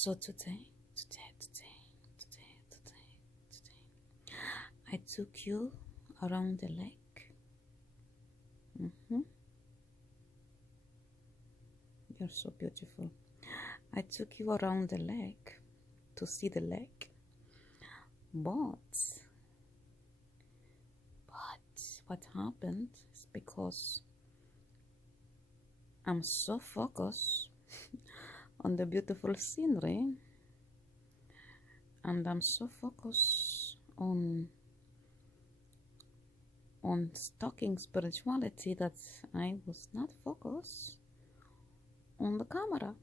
So today, I took you around the lake. You're so beautiful. I took you around the lake to see the lake. But what happened is because I'm so focused on the beautiful scenery, and I'm so focused on stalking spirituality that I was not focused on the camera.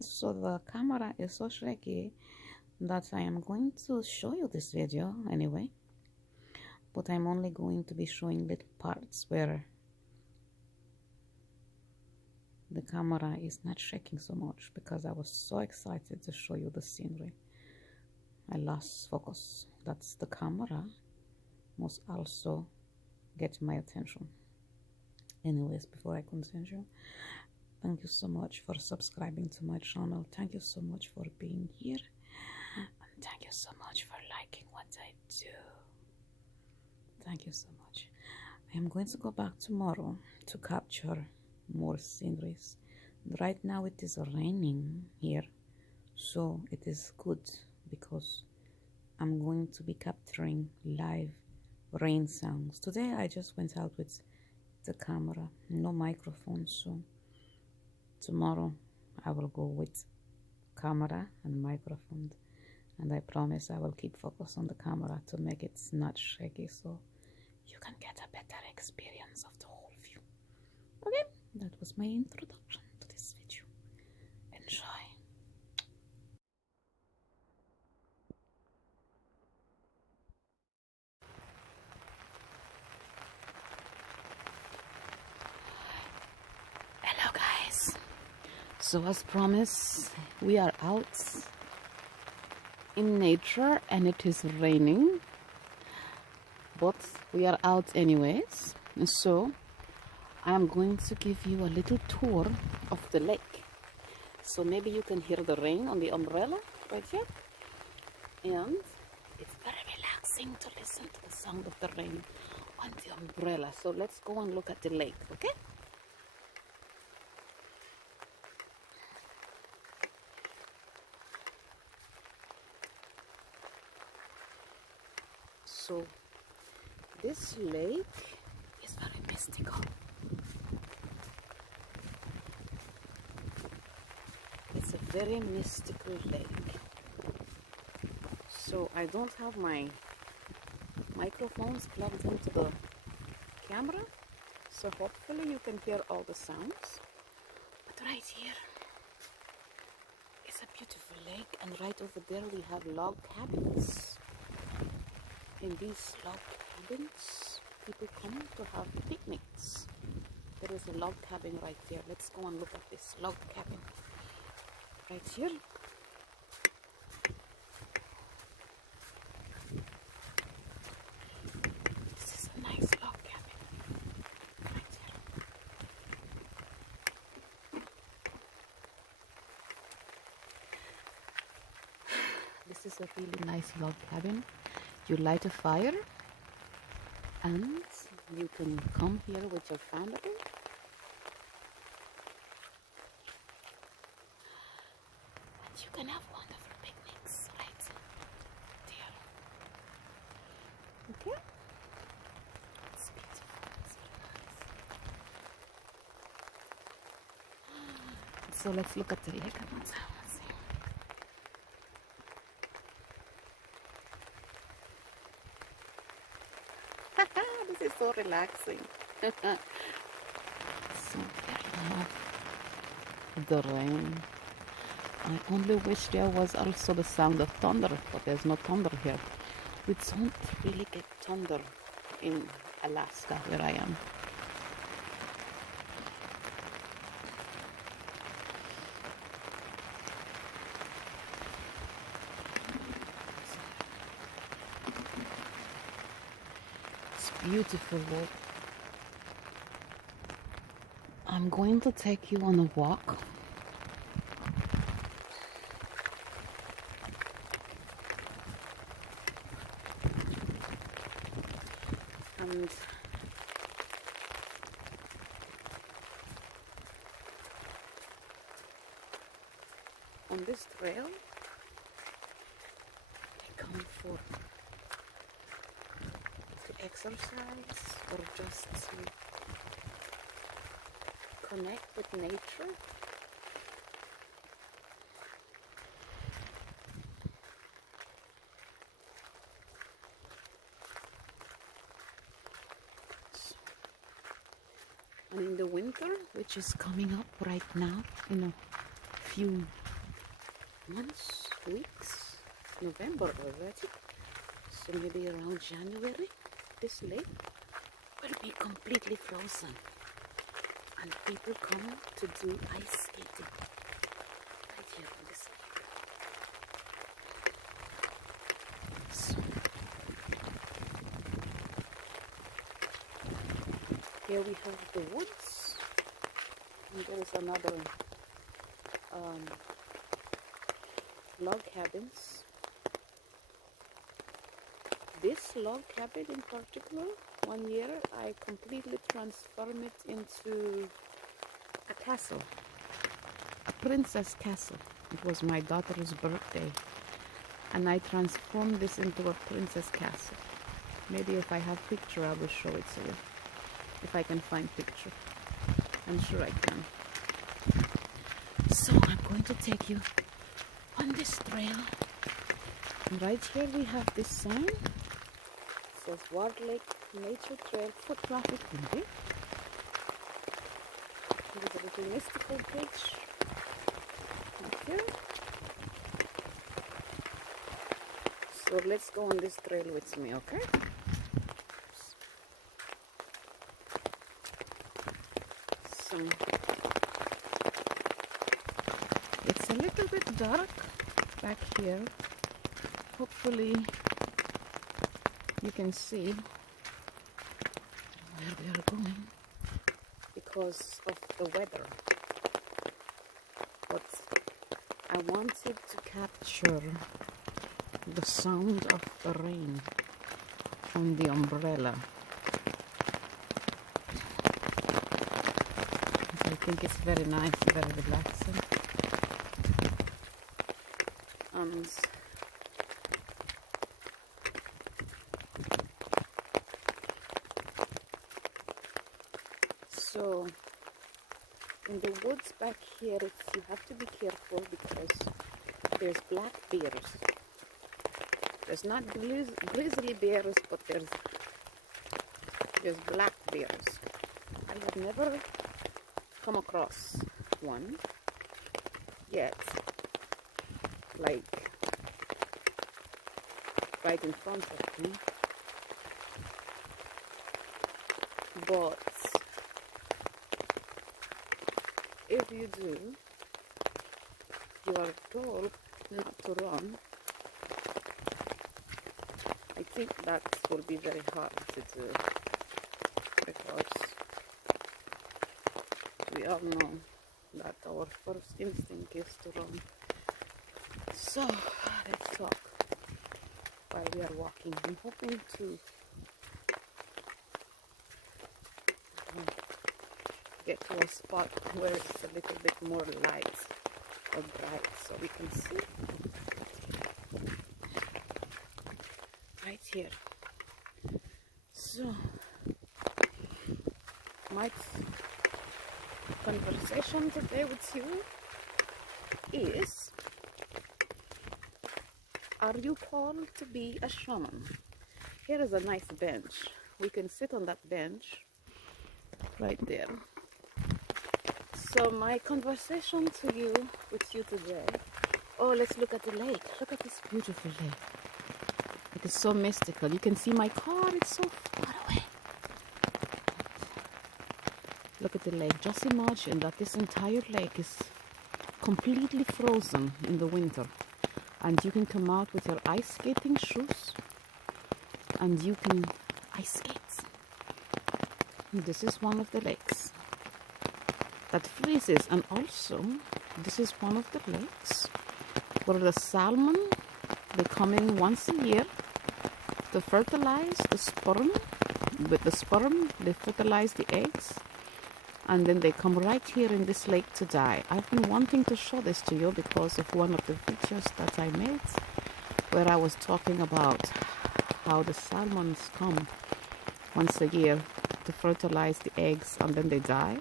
So the camera is so shaky that I am going to show you this video anyway, but I'm only going to be showing little parts where the camera is not shaking so much, because I was so excited to show you the scenery. I lost focus. That's the camera must also get my attention. Anyways, before I continue, thank you so much for subscribing to my channel. Thank you so much for being here, and thank you so much for liking what I do. Thank you so much. I am going to go back tomorrow to capture more sceneries. Right now it is raining here, so it is good because I'm going to be capturing live rain sounds. Today I just went out with the camera, no microphone, so tomorrow I will go with camera and microphone, and I promise I will keep focus on the camera to make it not shaky, so you can get a better experience of the whole view. Okay, that was my introduction to this video. Enjoy. Hello guys. So as promised, we are out in nature and it is raining, but we are out anyways. So I am going to give you a little tour of the lake. So maybe you can hear the rain on the umbrella right here. And it's very relaxing to listen to the sound of the rain on the umbrella. So let's go and look at the lake, okay? So this lake is very mystical. It's a very mystical lake. So I don't have my microphones plugged into the camera, so hopefully you can hear all the sounds. But right here is a beautiful lake, and right over there we have log cabins. In these log cabins, people come to have picnics. There is a log cabin right there. Let's go and look at this log cabin right here. This is a nice log cabin right here. This is a really nice log cabin. You light a fire and you can come here with your family. And you can have wonderful picnics right there. Okay? It's beautiful. It's very nice. So let's look at the lake at once. This is so relaxing. So I love the rain. I only wish there was also the sound of thunder, but there's no thunder here. We don't really get thunder in Alaska, where I am. Beautiful lake. I'm going to take you on a walk And on this trail, I come for to exercise or just to connect with nature. And in the winter, which is coming up right now in a few months, weeks, November already, so maybe around January, this lake will be completely frozen and people come to do ice skating right here on this lake. So here we have the woods, and there is another log cabins. This log cabin in particular, one year I completely transformed it into a castle, a princess castle. It was my daughter's birthday and I transformed this into a princess castle. Maybe if I have picture I will show it to you, if I can find picture. I'm sure I can. So I'm going to take you on this trail. And right here we have this sign. It says Ward Lake Nature Trail for traffic only. There is a little mystical bridge right here. So let's go on this trail with me, okay? So it's a little bit dark back here. Hopefully you can see where we are going because of the weather. But I wanted to capture the sound of the rain on the umbrella. I think it's very nice, very relaxing. And so in the woods back here, you have to be careful because there's black bears. There's not grizzly bears, but there's black bears. I have never come across one yet, like right in front of me, but if you do, you are told not to run. I think that will be very hard to do because we all know that our first instinct is to run. So let's talk while we are walking. I'm hoping to get to a spot where it's a little bit more light or bright so we can see. Right here. So my conversation today with you is, are you called to be a shaman? Here is a nice bench. We can sit on that bench right there. So my conversation to you, with you today, oh, let's look at the lake. Look at this beautiful lake. It is so mystical. You can see my car, it's so far away. Look at the lake. Just imagine that this entire lake is completely frozen in the winter. And you can come out with your ice skating shoes and you can ice skate. And this is one of the lakes that freezes, and also this is one of the lakes where the salmon, they come in once a year to fertilize the sperm with the sperm, they fertilize the eggs, and then they come right here in this lake to die. I've been wanting to show this to you because of one of the videos that I made, where I was talking about how the salmons come once a year to fertilize the eggs, and then they die,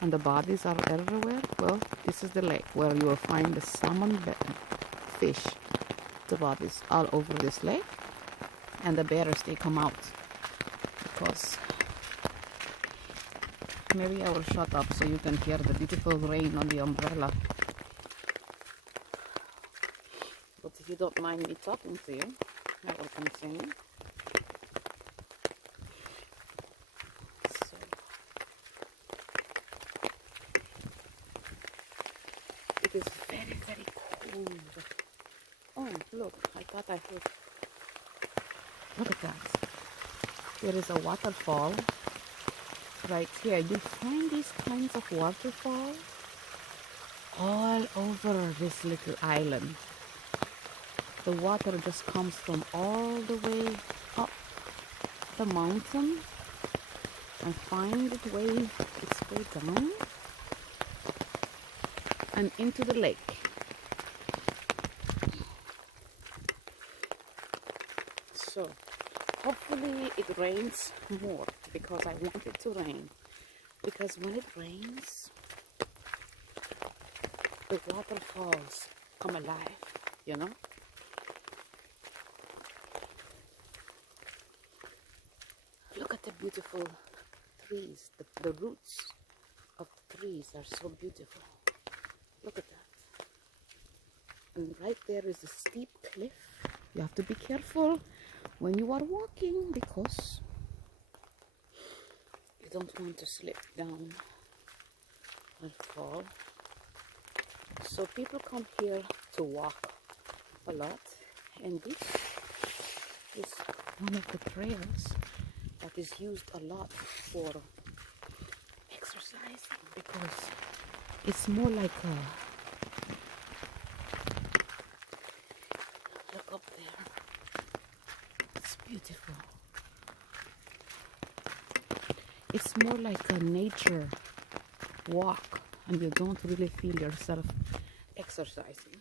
and the bodies are everywhere. Well, this is the lake where you will find the salmon fish, the bodies all over this lake, and the bears, they come out because maybe I will shut up so you can hear the beautiful rain on the umbrella. But if you don't mind me talking to you, I will continue. So, it is very, very cold. Oh, look, I thought I heard. Look at that. There is a waterfall right here. You find these kinds of waterfalls all over this little island. The water just comes from all the way up the mountain and find its way down and into the lake. So hopefully it rains more, because I want it to rain. Because when it rains, the waterfalls come alive, you know? Look at the beautiful trees. The roots of trees are so beautiful. Look at that. And right there is a steep cliff. You have to be careful when you are walking, because you don't want to slip down and fall. So people come here to walk a lot, and this is one of the trails that is used a lot for exercising, because it's more like a, look up there, it's beautiful. It's more like a nature walk, and you don't really feel yourself exercising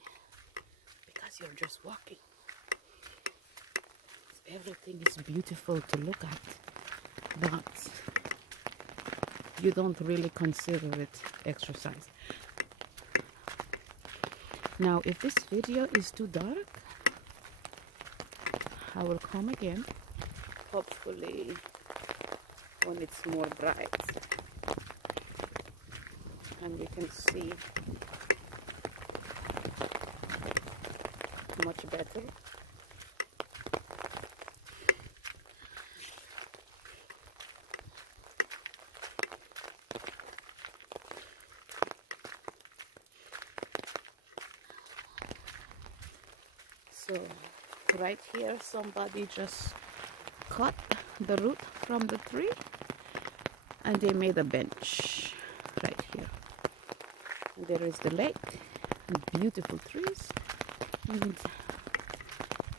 because you're just walking. Everything is beautiful to look at, but you don't really consider it exercise. Now, if this video is too dark, I will come again, hopefully when it's more bright and we can see much better. So right here somebody just cut the root from the tree and they made a bench right here. And there is the lake and beautiful trees, and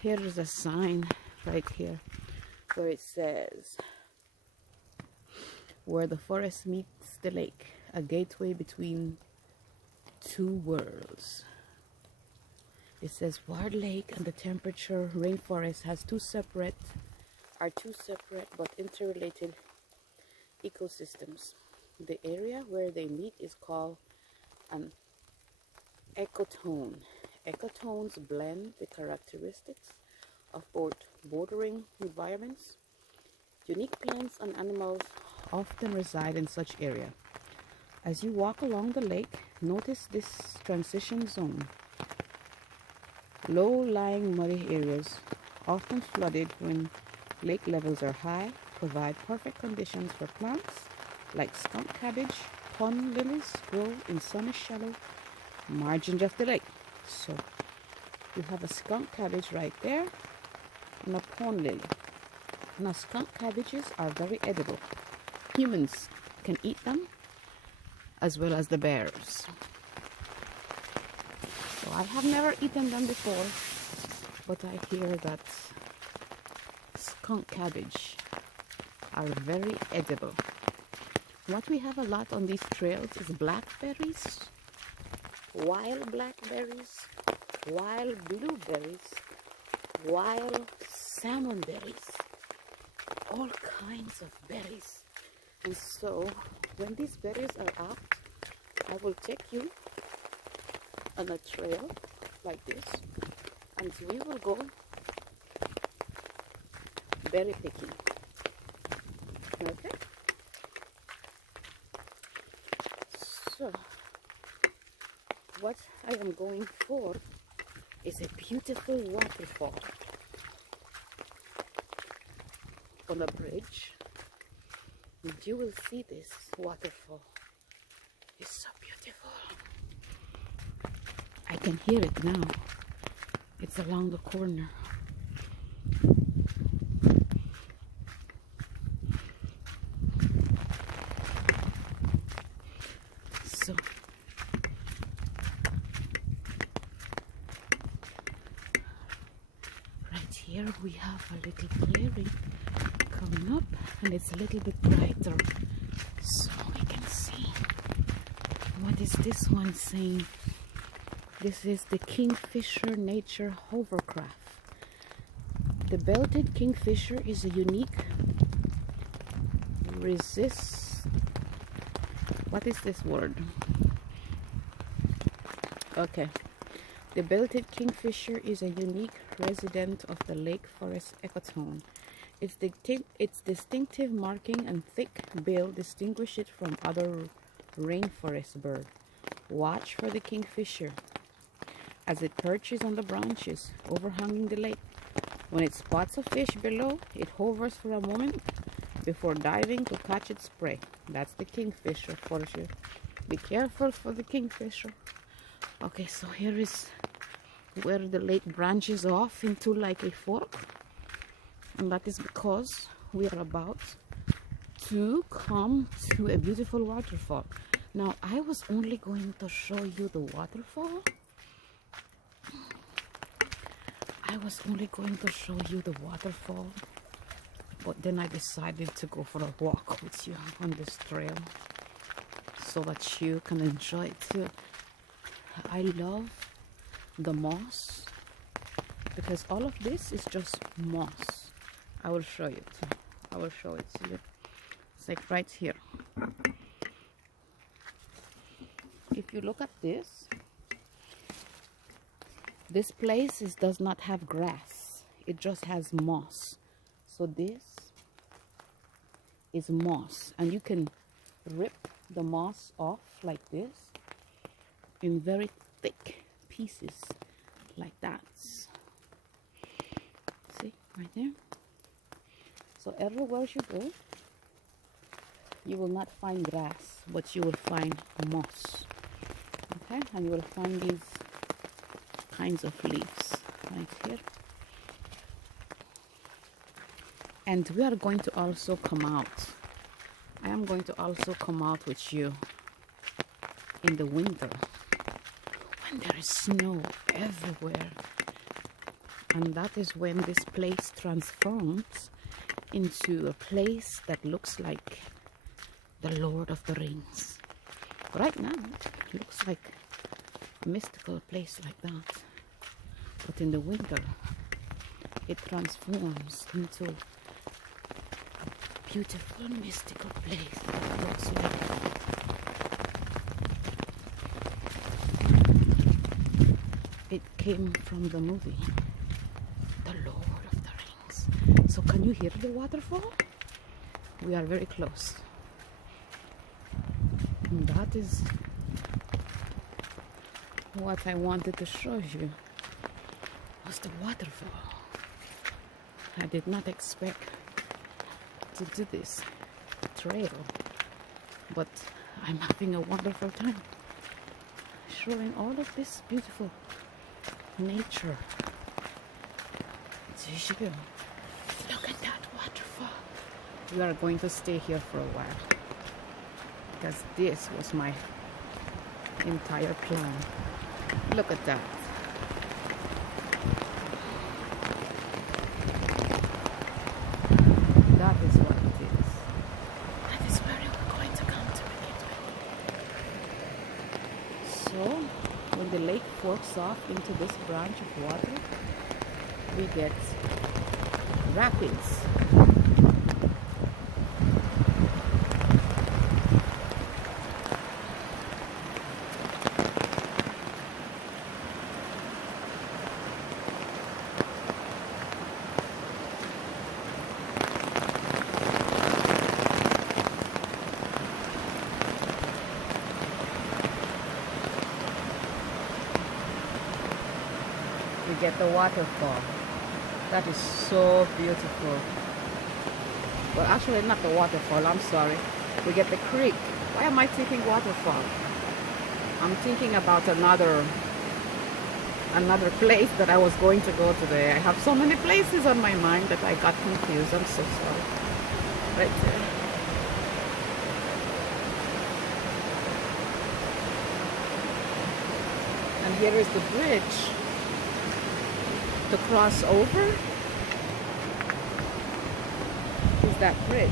here is a sign right here where it says, "Where the forest meets the lake, a gateway between two worlds." It says Ward Lake and the temperature rainforest are two separate but interrelated ecosystems. The area where they meet is called an ecotone. Ecotones blend the characteristics of both bordering environments. Unique plants and animals often reside in such area. As you walk along the lake, notice this transition zone. Low-lying muddy areas, often flooded when lake levels are high, provide perfect conditions for plants like skunk cabbage. Pond lilies grow in sunny shallow margins of the lake. So you have a skunk cabbage right there and a pond lily. Now skunk cabbages are very edible. Humans can eat them as well as the bears. So I have never eaten them before, but I hear that skunk cabbage are very edible. What we have a lot on these trails is blackberries, wild blackberries, wild blueberries, wild salmon berries, all kinds of berries. And so when these berries are out, I will take you on a trail like this, and we will go berry picking. Okay? So what I am going for is a beautiful waterfall on a bridge, and you will see this waterfall. It's so beautiful. I can hear it now. It's along the corner. So right here we have a little clearing coming up, and it's a little bit brighter, so we can see. What is this one saying? This is the Kingfisher Nature Hovercraft. The belted kingfisher is a unique what is this word? Okay. The belted kingfisher is a unique resident of the lake forest ecotone. Its distinctive marking and thick bill distinguish it from other rainforest birds. Watch for the kingfisher as it perches on the branches overhanging the lake. When it spots a fish below, it hovers for a moment before diving to catch its prey. That's the kingfisher for you. Be careful for the kingfisher. Okay, so here is where the lake branches off into like a fork, and that is because we are about to come to a beautiful waterfall. Now, I was only going to show you the waterfall. But then I decided to go for a walk with you on this trail so that you can enjoy it too. I love the moss because all of this is just moss. I will show you. I will show it to you. It's like right here. If you look at this place does not have grass. It just has moss. So this is moss, and you can rip the moss off like this in very thick pieces like that. See, right there. So everywhere you go, you will not find grass, but you will find moss. Okay, and you will find these kinds of leaves right here. And we are going to also come out. I am going to also come out with you in the winter when there is snow everywhere. And that is when this place transforms into a place that looks like the Lord of the Rings. Right now, it looks like a mystical place like that. But in the winter, it transforms into a beautiful mystical place that looks like it came from the movie The Lord of the Rings. So can you hear the waterfall? We are very close. And that is what I wanted to show you, was the waterfall. I did not expect to do this trail, but I'm having a wonderful time showing all of this beautiful nature to you. Look at that waterfall. We are going to stay here for a while because this was my entire plan. Look at that. That is what it is. forks off into this branch of water, we get rapids. We get the waterfall. That is so beautiful. Well, actually not the waterfall, I'm sorry. We get the creek. Why am I thinking waterfall? I'm thinking about another place that I was going to go today. I have so many places on my mind that I got confused. I'm so sorry. Right there. And here is the bridge to cross over. Is that bridge?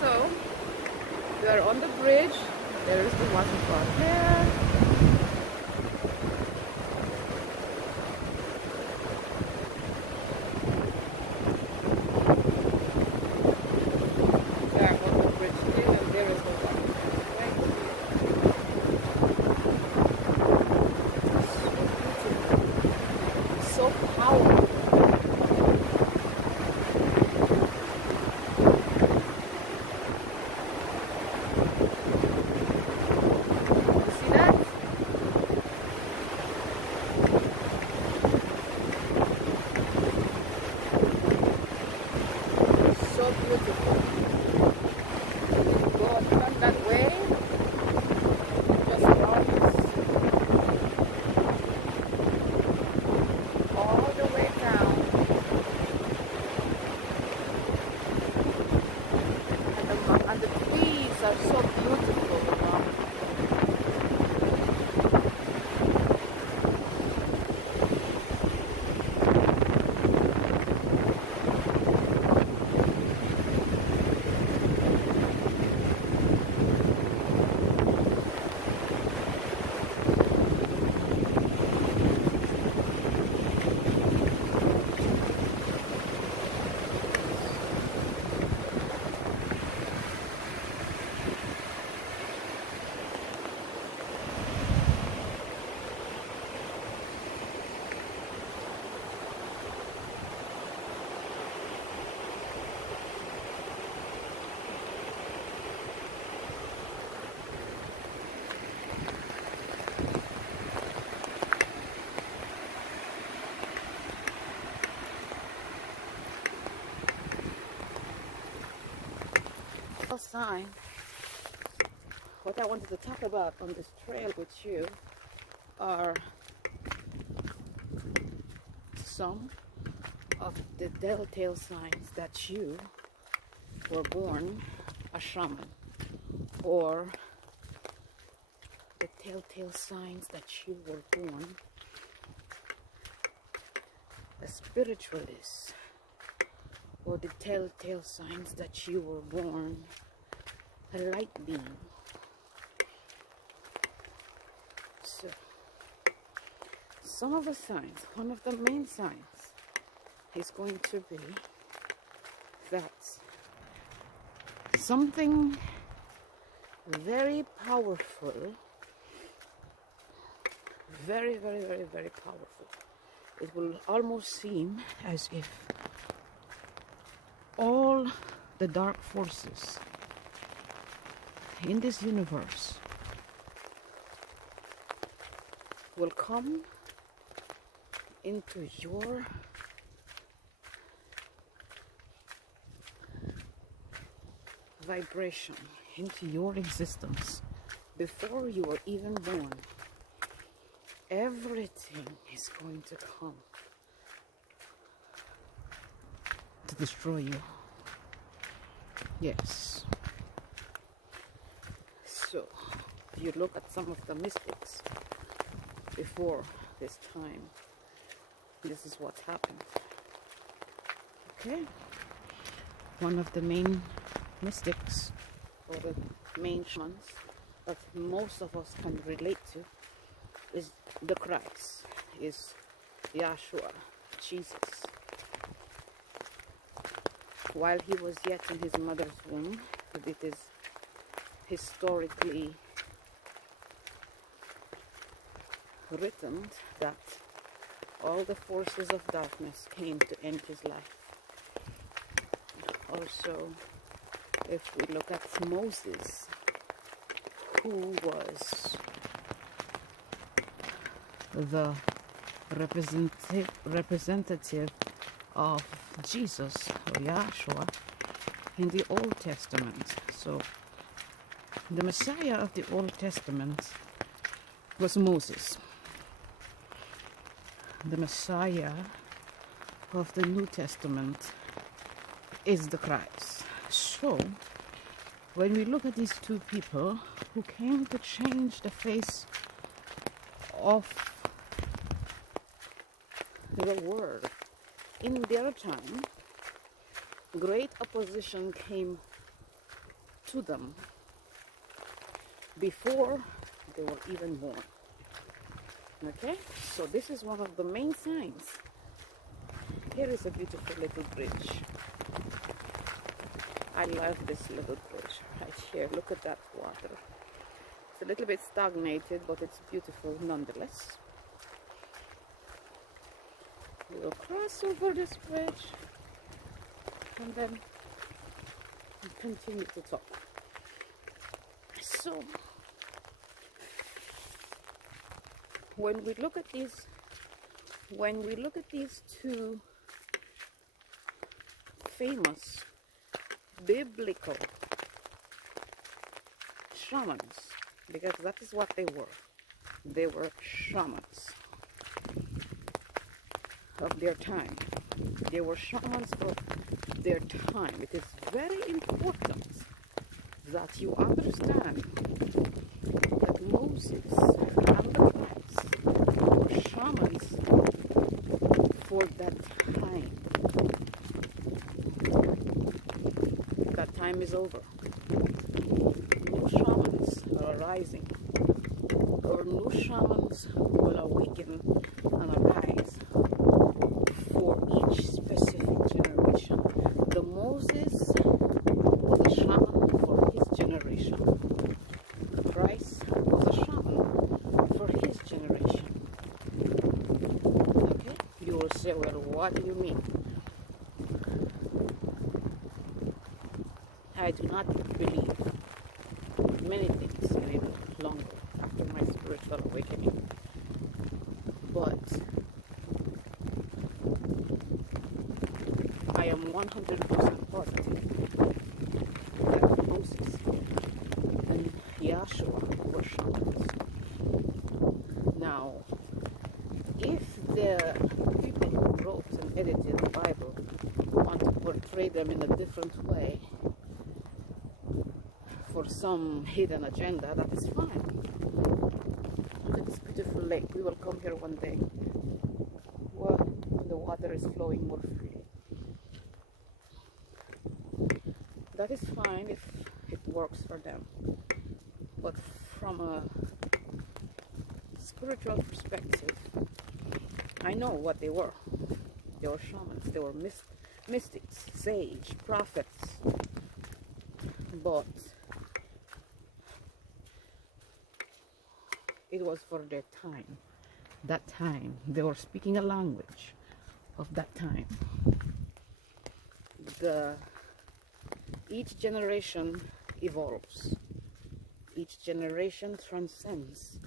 So, we are on the bridge. There is the waterfall there. We are on the bridge still, and there is the waterfall right here. So beautiful. So powerful. So beautiful. Go and turn that way. Just along all the way down. And the trees are so beautiful, you know. Sign. What I wanted to talk about on this trail with you are some of the telltale signs that you were born a shaman, or the telltale signs that you were born a spiritualist, or the telltale signs that you were born a light being. So, some of the signs, one of the main signs is going to be that something very powerful, very, very, very, very powerful. It will almost seem as if all the dark forces in this universe will come into your vibration, into your existence before you were even born. Everything is going to come to destroy you. Yes. So, if you look at some of the mystics before this time, this is what's happened. Okay? One of the main mystics, or the main shamans that most of us can relate to, is the Christ, is Yahshua, Jesus. While he was yet in his mother's womb, it is historically written that all the forces of darkness came to end his life. Also, if we look at Moses, who was the representative of Jesus, or Yahshua, in the Old Testament. So the Messiah of the Old Testament was Moses. The Messiah of the New Testament is the Christ. So when we look at these two people who came to change the face of the world in their time, great opposition came to them before they were even born. Okay, so this is one of the main signs. Here is a beautiful little bridge. I love this little bridge right here. Look at that water. It's a little bit stagnated, but it's beautiful nonetheless. We will cross over this bridge and then continue to talk. So when we look at these two famous biblical shamans, because that is what they were. They were shamans of their time. They were shamans of their time. It is very important that you understand that Moses and the Christ were shamans for that time. That time is over. New shamans are arising, or new shamans will awaken and arise for each specific generation. The Moses was a shaman for his generation. Christ was a shaman for his generation. Okay? You will say, well, what do you mean? I do not believe many things any longer after my spiritual awakening. But I am 100% positive that Moses and Yahshua were shamans. Now, if the people who wrote and edited the Bible want to portray them in a different way for some hidden agenda, that is fine. Look at this beautiful lake. We will come here one day when the water is flowing more freely. That is fine if it works for them. But from a spiritual perspective, I know what they were. They were shamans. They were mystics, sage, prophets. But it was for their time. That time. They were speaking a language of that time. Each generation evolves. each generation transcends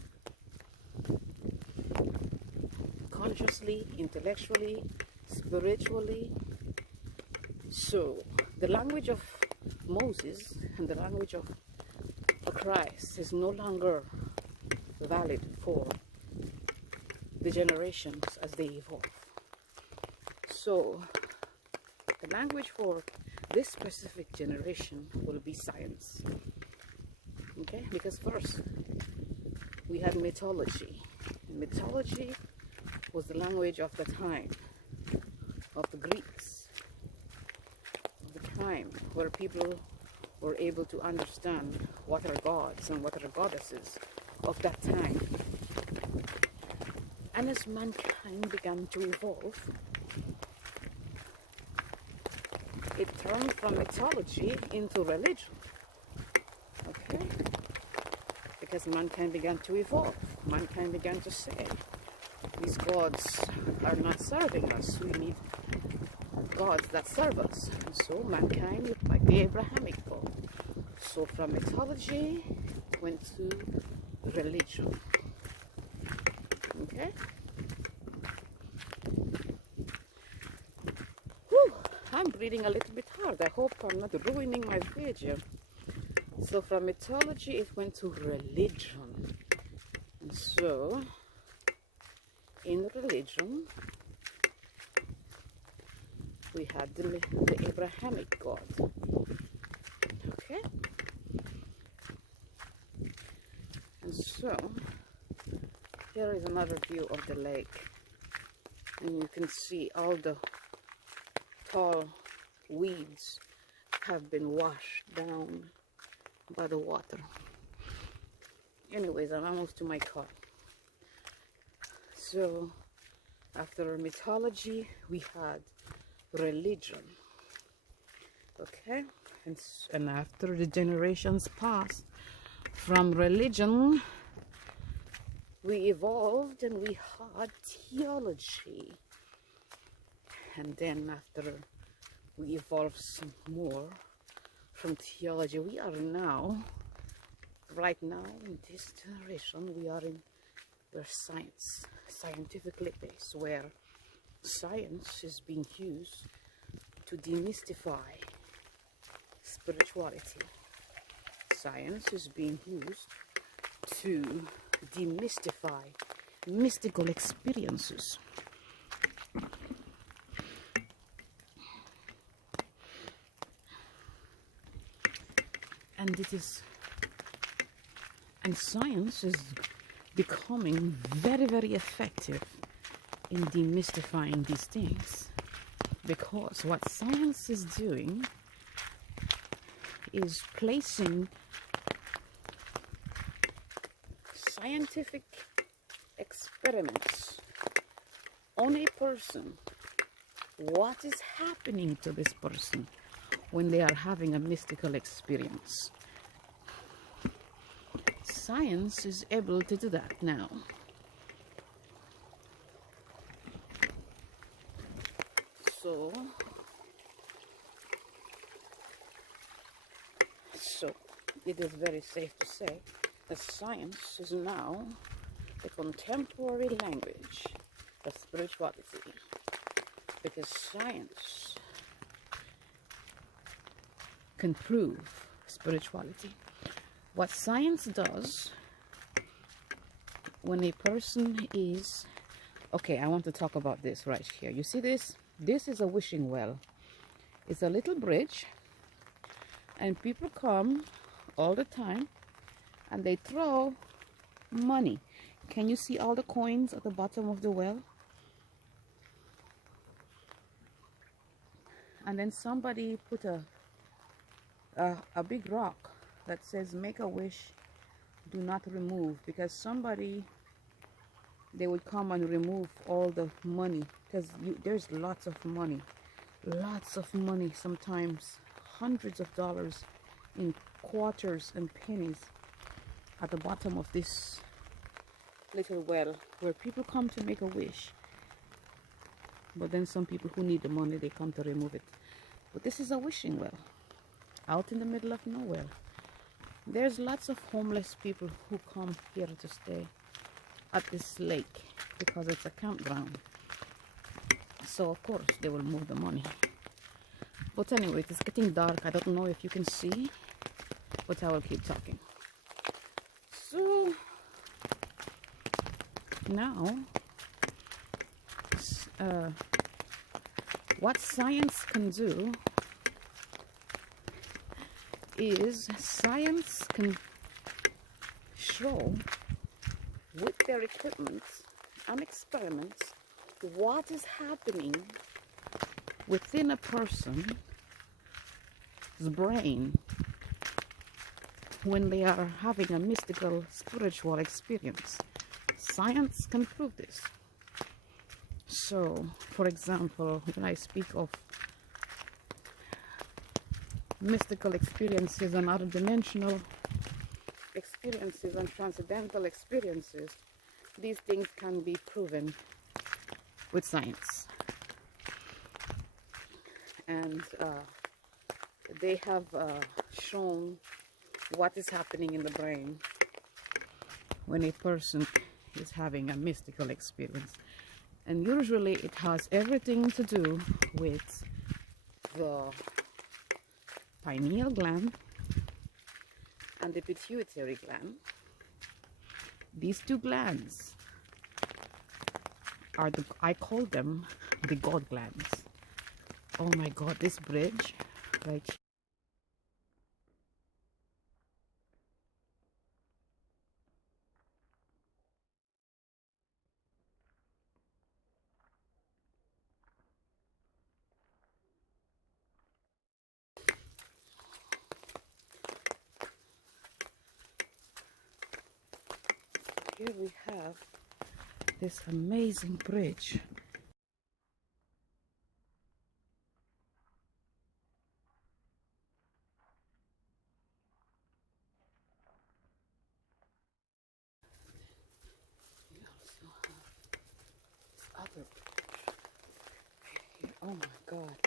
consciously, intellectually, spiritually. So the language of Moses and the language of Christ is no longer valid for the generations as they evolve. So the language for this specific generation will be science. Okay, because first we had mythology. Mythology was the language of the time of the Greeks, of the time where people were able to understand what are gods and what are goddesses of that time. And as mankind began to evolve, it turned from mythology into religion. Okay? Because mankind began to evolve. Mankind began to say, these gods are not serving us. We need gods that serve us. And so mankind, like the Abrahamic God. So from mythology, went to religion. Okay? Whew, I'm breathing a little bit hard. I hope I'm not ruining my video. So from mythology, it went to religion. And so, in religion, we had the Abrahamic God. Okay? And so, here is another view of the lake. And you can see all the tall weeds have been washed down by the water. Anyways, I'm almost to my car. So, after mythology, we had religion. Okay? And after the generations passed, from religion, we evolved and we had theology. And then after we evolved some more from theology, we are now, right now in this generation, we are in where science, scientifically based, where science is being used to demystify spirituality. Science is being used to demystify mystical experiences. And science is becoming very, very effective in demystifying these things, because what science is doing is placing scientific experiments on a person. What is happening to this person when they are having a mystical experience? Science is able to do that now. So it is very safe to say that science is now the contemporary language of spirituality, because science can prove spirituality. What science does when a person is... Okay, I want to talk about this right here. You see this? This is a wishing well. It's a little bridge, and people come all the time and they throw money. Can you see all the coins at the bottom of the well? And then somebody put a big rock that says, make a wish, do not remove, because somebody, they would come and remove all the money, because there's lots of money, sometimes hundreds of dollars in quarters and pennies at the bottom of this little well where people come to make a wish. But then some people who need the money, they come to remove it. But this is a wishing well out in the middle of nowhere. There's lots of homeless people who come here to stay at this lake because it's a campground. So of course they will move the money. But anyway, it's getting dark. I don't know if you can see, but I will keep talking. So now, what science can do is science can show with their equipment and experiments what is happening within a person's brain when they are having a mystical spiritual experience. Science can prove this. So, for example, when I speak of mystical experiences and other dimensional experiences and transcendental experiences, these things can be proven with science. And they have shown what is happening in the brain when a person is having a mystical experience. And usually it has everything to do with the pineal gland and the pituitary gland. These two glands are I call them the God glands. Oh my God, this bridge right here we have this amazing bridge. We also have this other bridge right here. Oh my God.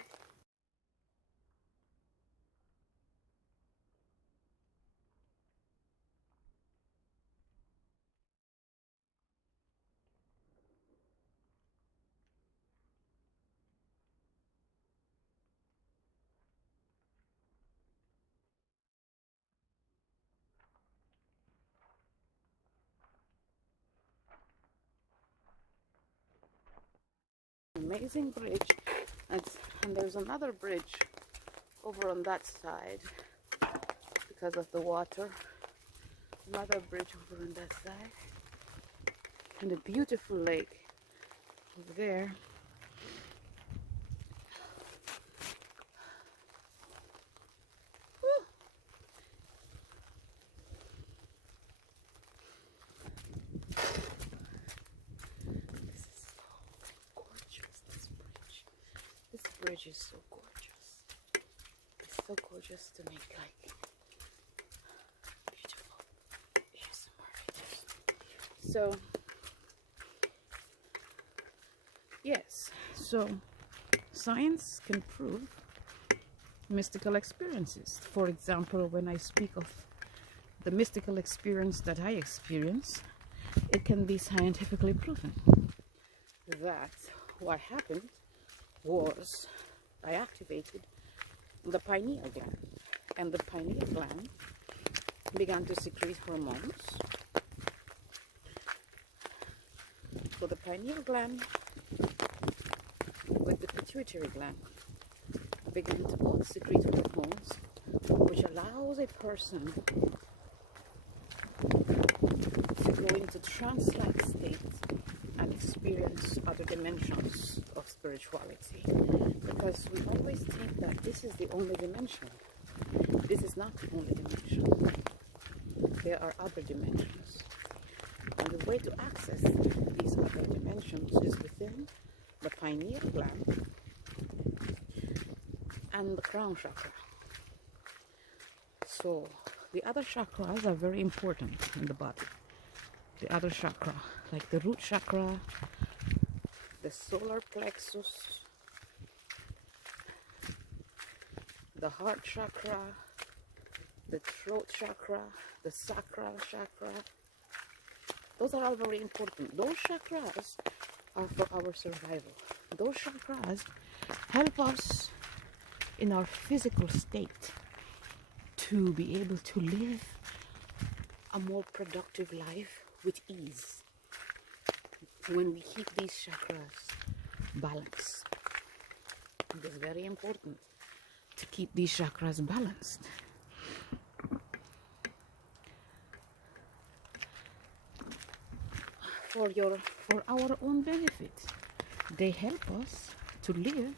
Amazing bridge, and there's another bridge over on that side because of the water. Another bridge over on that side, and a beautiful lake over there. Whew. This is so gorgeous, this bridge. This bridge is so gorgeous. It's so gorgeous to make like beautiful ASMR videos. So yes, so science can prove mystical experiences. For example, when I speak of the mystical experience that I experience, it can be scientifically proven that what happened was I activated the pineal gland, and the pineal gland began to secrete hormones. So the pineal gland with the pituitary gland begin to both secrete hormones, which allows a person to go into trance-like state and experience other dimensions of spirituality. Because we always think that this is the only dimension. This is not the only dimension. There are other dimensions. And the way to access these other dimensions is within the pineal gland and the crown chakra. So the other chakras are very important in the body. The other chakra, like the root chakra, the solar plexus, the heart chakra, the throat chakra, the sacral chakra. Those are all very important. Those chakras are for our survival. Those chakras help us in our physical state to be able to live a more productive life with ease when we keep these chakras balanced. It is very important to keep these chakras balanced. For our own benefit. They help us to live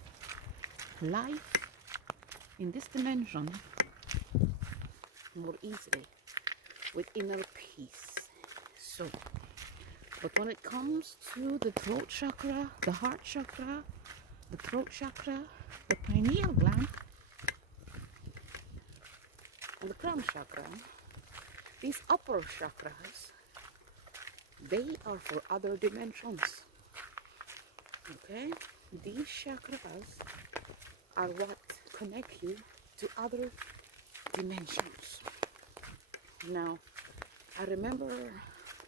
life in this dimension more easily, with inner peace. So, but when it comes to the throat chakra, the heart chakra, the throat chakra, the pineal gland, and the crown chakra, these upper chakras, they are for other dimensions. Okay? These chakras are what connect you to other dimensions. Now, I remember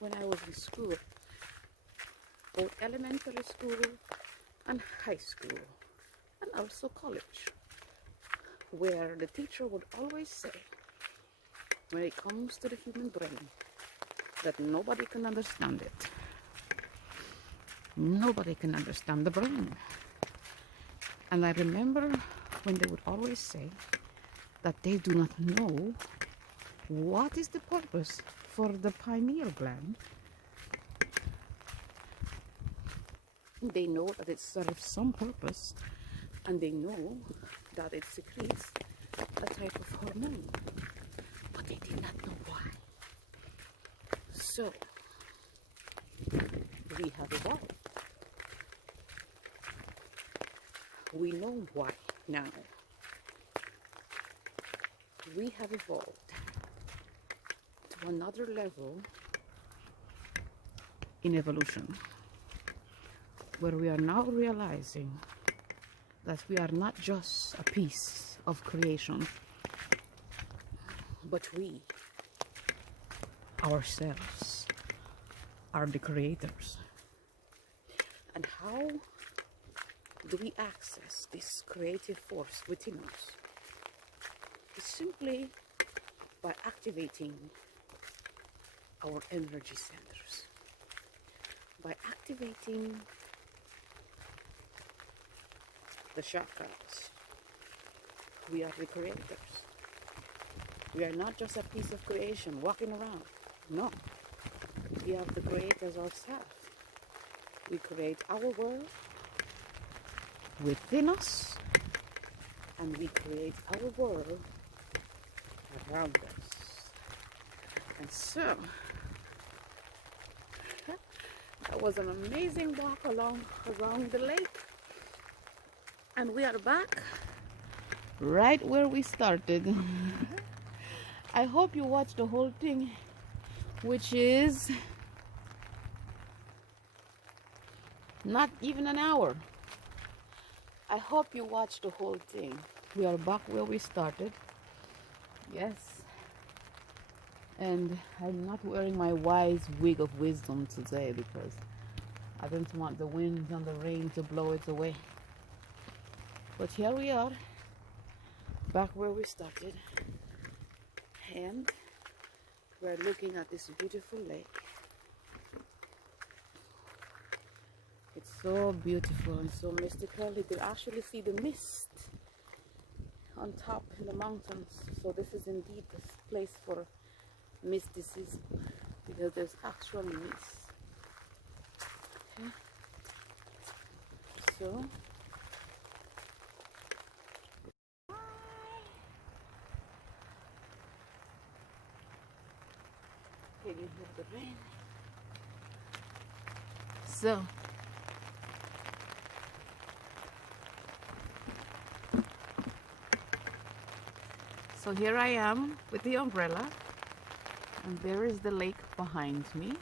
when I was in school, both elementary school and high school, and also college, where the teacher would always say, when it comes to the human brain, that nobody can understand it. Nobody can understand the brain. And I remember when they would always say that they do not know what is the purpose for the pineal gland. They know that it serves some purpose, and they know that it secretes a type of hormone, but they did not know why. So, we have evolved. We know why now. We have evolved to another level in evolution, where we are now realizing that we are not just a piece of creation, but we ourselves are the creators. And how do we access this creative force within us? It's simply by activating our energy centers, by activating the chakras. We are the creators. We are not just a piece of creation walking around. No, we are the creators ourselves. We create our world within us, and we create our world around us. And so, that was an amazing walk around the lake. And we are back right where we started. I hope you watched the whole thing, which is not even an hour. I hope you watched the whole thing. We are back where we started. Yes. And I'm not wearing my wise wig of wisdom today because I don't want the wind and the rain to blow it away. But here we are, back where we started. And we're looking at this beautiful lake. It's so beautiful and so mystical. You could actually see the mist on top in the mountains. So this is indeed this place for mysticism, because there's actual mist. Okay. So can you hear the rain? So here I am with the umbrella, and there is the lake behind me.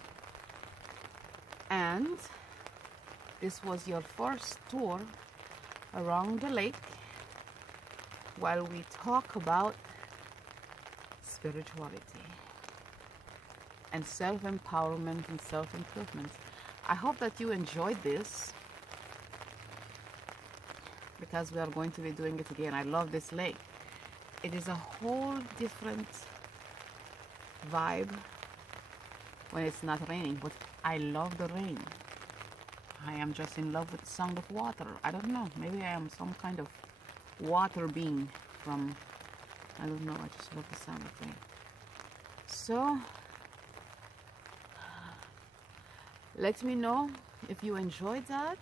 And this was your first tour around the lake while we talk about spirituality and self-empowerment and self-improvement. I hope that you enjoyed this, because we are going to be doing it again. I love this lake. It is a whole different vibe when it's not raining, but I love the rain. I am just in love with the sound of water. I don't know, maybe I am some kind of water being from, I don't know, I just love the sound of rain. So let me know if you enjoyed that,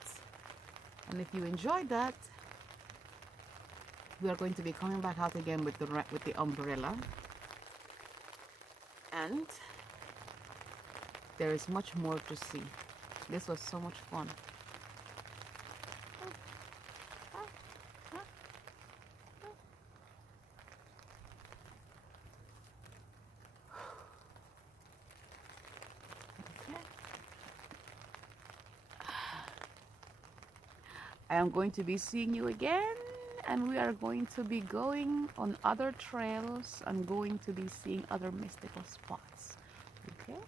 and if you enjoyed that, we are going to be coming back out again with the umbrella, and there is much more to see. This was so much fun. I am going to be seeing you again, and we are going to be going on other trails and going to be seeing other mystical spots. Okay?